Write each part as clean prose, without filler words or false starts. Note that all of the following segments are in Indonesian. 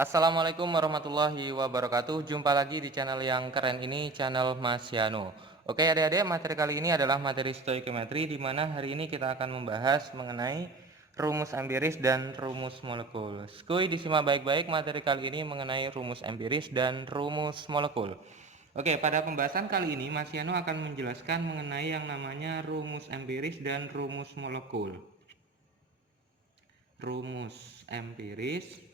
Assalamualaikum warahmatullahi wabarakatuh. Jumpa lagi di channel yang keren ini, channel Mas Yano. Oke adik-adik, materi kali ini adalah materi stoikiometri, di mana hari ini kita akan membahas mengenai rumus empiris dan rumus molekul. Skuy disimak baik-baik, materi kali ini mengenai rumus empiris dan rumus molekul. Oke, pada pembahasan kali ini Mas Yano akan menjelaskan mengenai yang namanya rumus empiris dan rumus molekul. Rumus empiris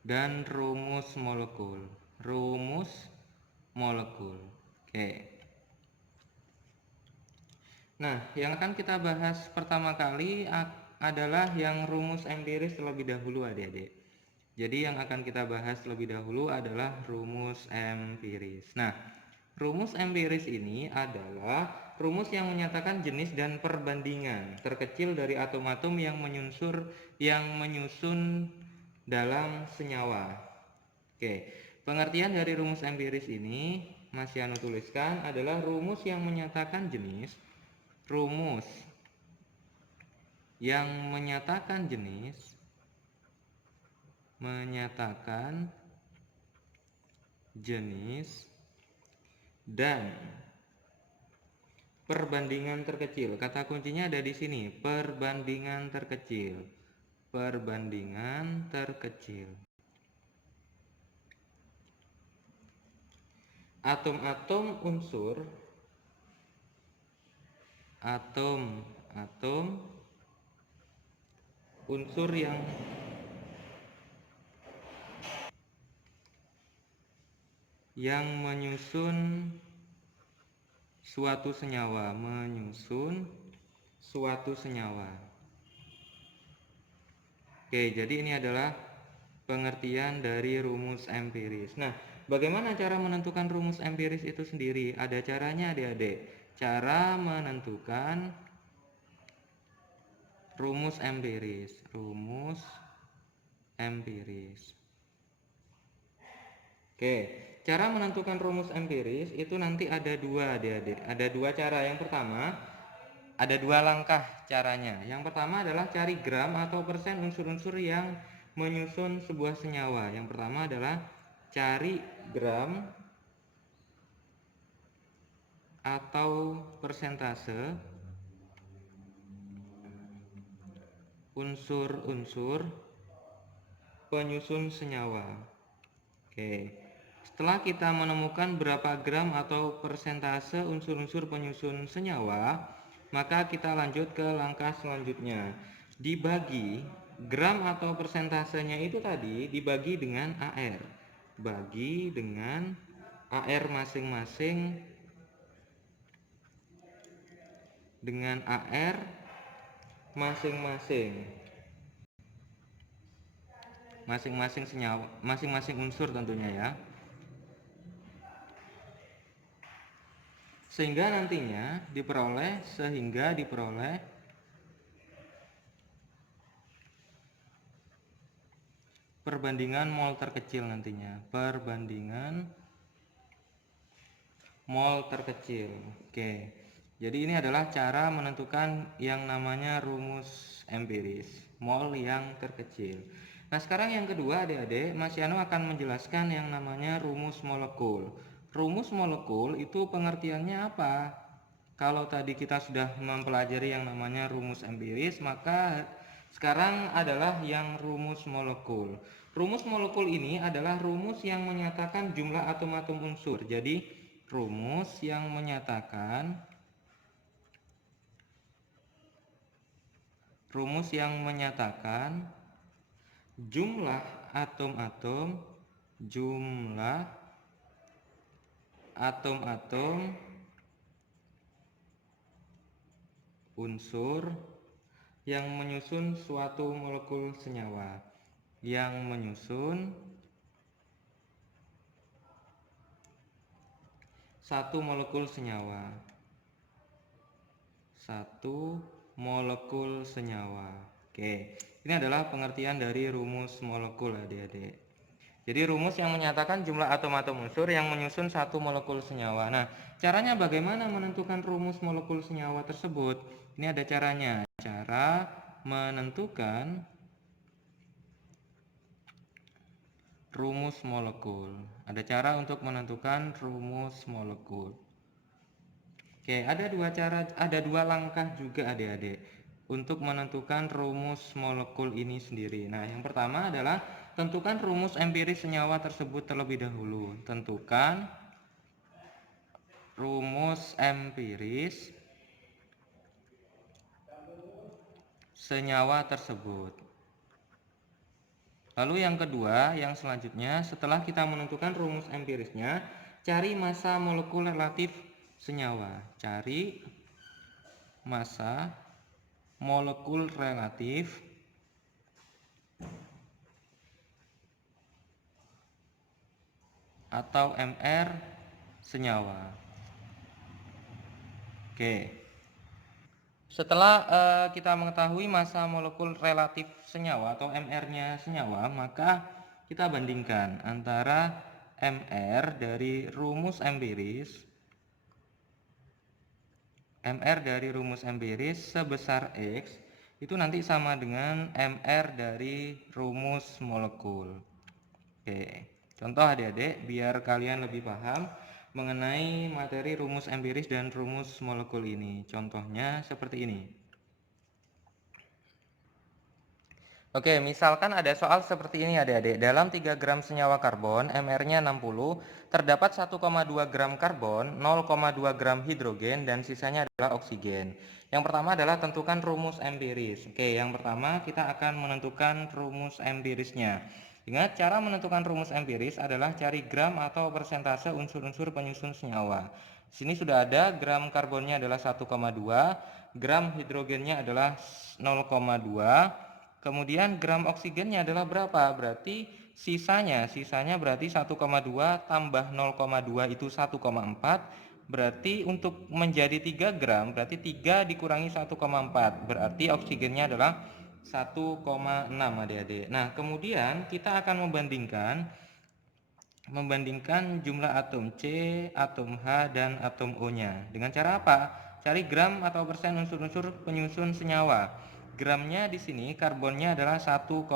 dan rumus molekul. Rumus molekul. Oke. Nah, yang akan kita bahas pertama kali adalah yang rumus empiris terlebih dahulu, adik-adik. Jadi yang akan kita bahas terlebih dahulu adalah rumus empiris. Nah, rumus empiris ini adalah rumus yang menyatakan jenis dan perbandingan terkecil dari atom-atom yang menyusun dalam senyawa. Oke, pengertian dari rumus empiris ini Mas Yano tuliskan adalah rumus yang menyatakan jenis, rumus yang menyatakan jenis dan perbandingan terkecil. Kata kuncinya ada di sini, perbandingan terkecil. Perbandingan terkecil. Atom-atom unsur yang menyusun suatu senyawa, Oke, jadi ini adalah pengertian dari rumus empiris. Nah, bagaimana cara menentukan rumus empiris itu sendiri? Ada caranya, adik-adik. Cara menentukan rumus empiris. Oke, cara menentukan rumus empiris itu nanti ada dua, adik-adik. Ada dua cara. Yang pertama, ada dua langkah caranya. Yang pertama adalah cari gram atau persen unsur-unsur yang menyusun sebuah senyawa. Yang pertama adalah cari gram atau persentase unsur-unsur penyusun senyawa. Oke. Setelah kita menemukan berapa gram atau persentase unsur-unsur penyusun senyawa, maka kita lanjut ke langkah selanjutnya. Dibagi gram atau persentasenya itu tadi dibagi dengan AR. Bagi dengan AR masing-masing masing-masing senyawa, masing-masing unsur tentunya ya. Sehingga diperoleh perbandingan mol terkecil nantinya. Perbandingan mol terkecil. Oke. Jadi ini adalah cara menentukan yang namanya rumus empiris, mol yang terkecil. Nah, sekarang yang kedua, adik-adik, Mas Yano akan menjelaskan yang namanya rumus molekul. Rumus molekul itu pengertiannya apa? Kalau tadi kita sudah mempelajari yang namanya rumus empiris, maka sekarang adalah yang rumus molekul. Rumus molekul ini adalah rumus yang menyatakan jumlah atom-atom unsur. Jadi, rumus yang menyatakan jumlah atom-atom unsur yang menyusun suatu molekul senyawa. Satu molekul senyawa. Oke, ini adalah pengertian dari rumus molekul, adik-adik. Jadi rumus yang menyatakan jumlah atom-atom unsur yang menyusun satu molekul senyawa. Nah, caranya bagaimana menentukan rumus molekul senyawa tersebut? Ini ada caranya. Cara menentukan rumus molekul. Ada cara untuk menentukan rumus molekul. Oke, ada dua langkah juga adik-adik untuk menentukan rumus molekul ini sendiri. Nah, yang pertama adalah tentukan rumus empiris senyawa tersebut terlebih dahulu. Tentukan rumus empiris senyawa tersebut. Lalu yang kedua, yang selanjutnya, setelah kita menentukan rumus empirisnya, cari massa molekul relatif senyawa. Cari massa molekul relatif atau MR senyawa. Oke. Setelah kita mengetahui massa molekul relatif senyawa atau MR-nya senyawa, maka kita bandingkan antara MR dari rumus empiris sebesar X itu nanti sama dengan MR dari rumus molekul. Oke, contoh adik-adik biar kalian lebih paham mengenai materi rumus empiris dan rumus molekul ini. Contohnya seperti ini. Oke, misalkan ada soal seperti ini adik-adik. Dalam 3 gram senyawa karbon, MR-nya 60, terdapat 1,2 gram karbon, 0,2 gram hidrogen, dan sisanya adalah oksigen. Yang pertama adalah tentukan rumus empiris. Oke, yang pertama kita akan menentukan rumus empirisnya. Ingat, cara menentukan rumus empiris adalah cari gram atau persentase unsur-unsur penyusun senyawa. Sini sudah ada, gram karbonnya adalah 1,2, gram hidrogennya adalah 0,2, kemudian gram oksigennya adalah berapa? Berarti sisanya berarti 1,2 tambah 0,2 itu 1,4. Berarti untuk menjadi 3 gram, berarti 3 dikurangi 1,4. Berarti oksigennya adalah 1,6 adik-adik. Nah, kemudian kita akan membandingkan jumlah atom C, atom H, dan atom O-nya. Dengan cara apa? Cari gram atau persen unsur-unsur penyusun senyawa. Gramnya di sini karbonnya adalah 1,2,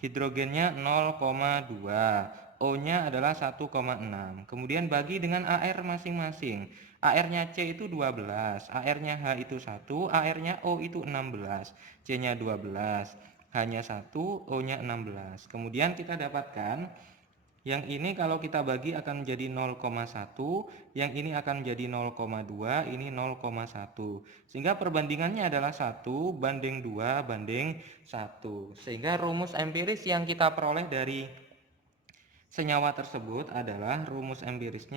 hidrogennya 0,2, O-nya adalah 1,6. Kemudian bagi dengan AR masing-masing. AR-nya C itu 12, AR-nya H itu 1, AR-nya O itu 16, C-nya 12, H-nya 1, O-nya 16. Kemudian kita dapatkan yang ini kalau kita bagi akan menjadi 0,1, yang ini akan menjadi 0,2, ini 0,1. Sehingga perbandingannya adalah 1 banding 2 banding 1. Sehingga rumus empiris yang kita peroleh dari senyawa tersebut adalah rumus empiris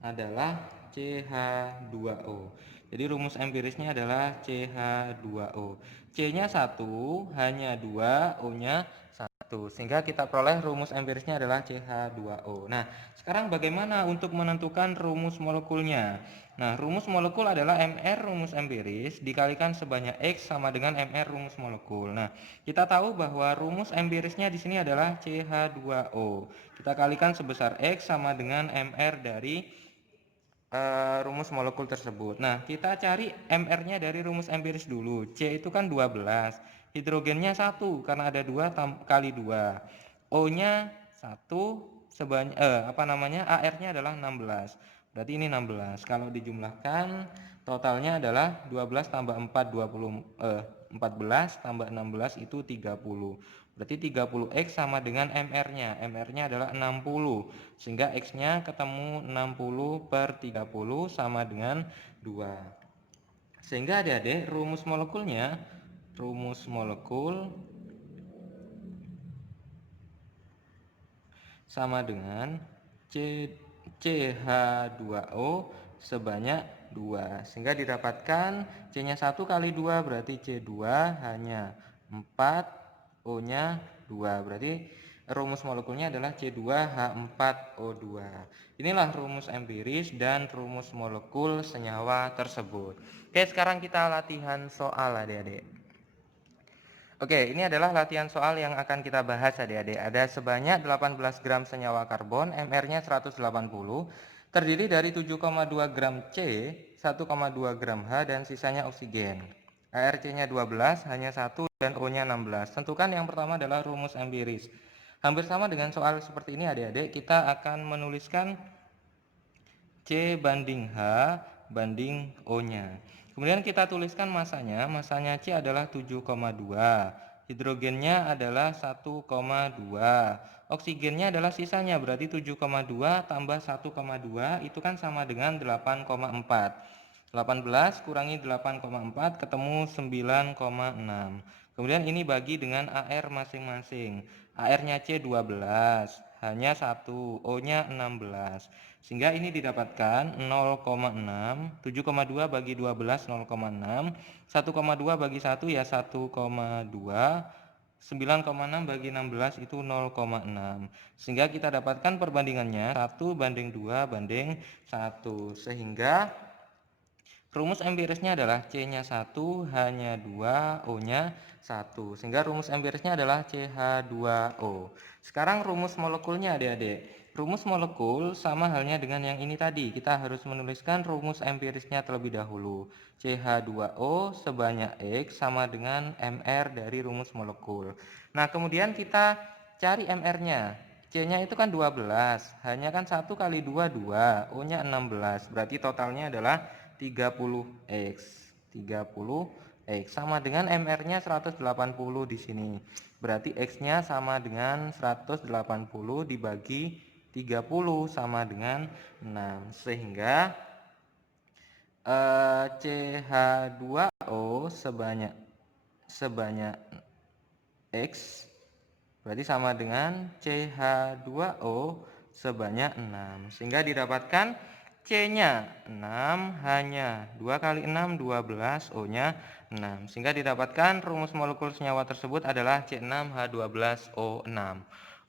adalah CH2O. Jadi rumus empirisnya adalah CH2O. C-nya 1, H-nya 2, O-nya 1. Sehingga kita peroleh rumus empirisnya adalah CH2O. Nah, sekarang bagaimana untuk menentukan rumus molekulnya? Nah, rumus molekul adalah MR rumus empiris dikalikan sebanyak X sama dengan MR rumus molekul. Nah, kita tahu bahwa rumus empirisnya di sini adalah CH2O. Kita kalikan sebesar X sama dengan MR dari rumus molekul tersebut. Nah, kita cari MR-nya dari rumus empiris dulu. C itu kan 12, hidrogennya 1 karena ada 2 kali 2. O-nya 1 AR-nya adalah 16. Berarti ini 16. Kalau dijumlahkan totalnya adalah 12 tambah 4 14 tambah 16 itu 30. Berarti 30X sama dengan MR-nya. MR-nya adalah 60. Sehingga X-nya ketemu 60 per 30 sama dengan 2. Sehingga adik-adik rumus molekul sama dengan CH2O sebanyak 2. Sehingga didapatkan C-nya 1 kali 2 berarti C2, H-nya 4, O-nya 2. Berarti rumus molekulnya adalah C2H4O2. Inilah rumus empiris dan rumus molekul senyawa tersebut. Oke, sekarang kita latihan soal adik-adik. Oke, ini adalah latihan soal yang akan kita bahas adik-adik. Ada sebanyak 18 gram senyawa karbon, MR-nya 180, terdiri dari 7,2 gram C, 1,2 gram H, dan sisanya oksigen. ARC-nya 12, hanya 1, dan O-nya 16. Tentukan yang pertama adalah rumus empiris. Hampir sama dengan soal seperti ini adik-adik, kita akan menuliskan C banding H banding O-nya. Kemudian kita tuliskan masanya. Masanya C adalah 7,2. Hidrogennya adalah 1,2. Oksigennya adalah sisanya, berarti 7,2 tambah 1,2 itu kan sama dengan 8,4. 18 kurangi 8,4 ketemu 9,6. Kemudian ini bagi dengan AR masing-masing. AR-nya C 12, hanya 1, O-nya 16. Sehingga ini didapatkan 0,6, 7,2 bagi 12 0,6, 1,2 bagi 1 ya 1,2, 9,6 bagi 16 itu 0,6. Sehingga kita dapatkan perbandingannya 1 banding 2 banding 1. Sehingga rumus empirisnya adalah C-nya 1, H-nya 2, O-nya 1. Sehingga rumus empirisnya adalah CH2O. Sekarang rumus molekulnya adik-adik. Rumus molekul sama halnya dengan yang ini tadi. Kita harus menuliskan rumus empirisnya terlebih dahulu. CH2O sebanyak X sama dengan MR dari rumus molekul. Nah, kemudian kita cari MR-nya. C-nya itu kan 12, hanya kan 1 kali 2, 2, O-nya 16. Berarti totalnya adalah 30X. 30X sama dengan MR-nya 180 di sini. Berarti X-nya sama dengan 180 dibagi 30 sama dengan 6. Sehingga CH2O sebanyak X berarti sama dengan CH2O sebanyak 6. Sehingga didapatkan C-nya 6, hanya 2 kali 6, 12, O-nya 6. Sehingga didapatkan rumus molekul senyawa tersebut adalah C6H12O6.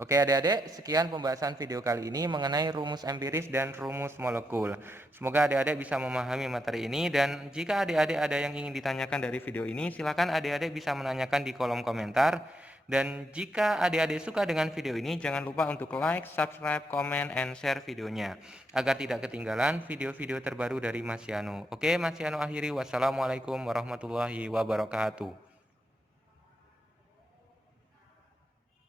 Oke adik-adik, sekian pembahasan video kali ini mengenai rumus empiris dan rumus molekul. Semoga adik-adik bisa memahami materi ini, dan jika adik-adik ada yang ingin ditanyakan dari video ini, silakan adik-adik bisa menanyakan di kolom komentar. Dan jika adik-adik suka dengan video ini, jangan lupa untuk like, subscribe, comment, and share videonya, agar tidak ketinggalan video-video terbaru dari Mas Yano. Oke, Mas Yano akhiri. Wassalamualaikum warahmatullahi wabarakatuh.